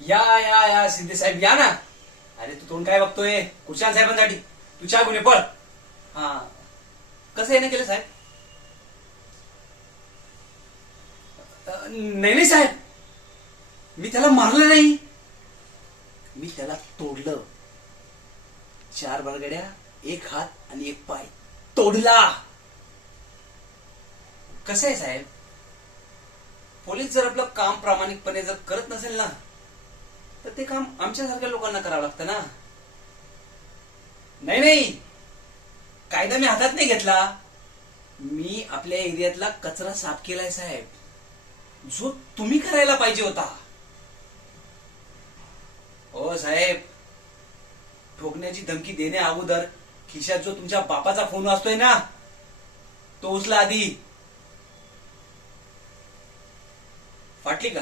या शिंदे साहेब या ना. अरे तू तोंड काय बघतोय? कुशाल साहेबांसाठी तू चहा घेऊन ये, पळ. हा, कसं येणं केलं साहेब? नाही नाही साहेब, मी त्याला मारलं नाही, मी त्याला तोडलं. 4 बळगड्या, 1 हात आणि 1 पाय तोडला. कसं आहे साहेब, पोलीस जर आपलं काम प्रामाणिकपणे जर करत नसेल ना, तर ते काम आमच्यासारख्या लोकांना करावं लागतं ना. नाही नाही, कायदा मी हातात नाही घेतला. मी आपल्या एरियातला कचरा साफ केलाय साहेब, जो तुम्ही करायला पाहिजे होता. हो साहेब, ठोकण्याची धमकी देण्या अगोदर खिशात जो तुमच्या बापाचा फोन वाजतोय ना, तो उचला आधी. फाटली का?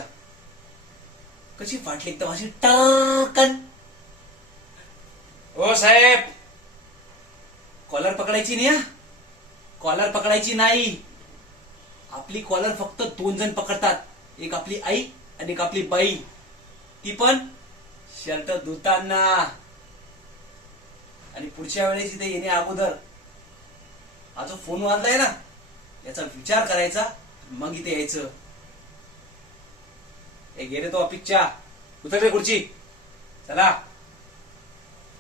कशी फाटली एकदम अशी टर्कन. ओ साहेब, कॉलर पकडायची नाही. कॉलर पकडायची नाही. आपली कॉलर फक्त 2 जण पकडतात, एक आपली आई आणि एक आपली बाई, ती पण शर्ट धुताना. आणि पुढच्या वेळेस इथे येण्या अगोदर हा जो फोन वाजलाय ना, याचा विचार करायचा, मग इथे यायचं. हे गेले तो ऑफिसच्या, उतर रे खुर्ची, चला.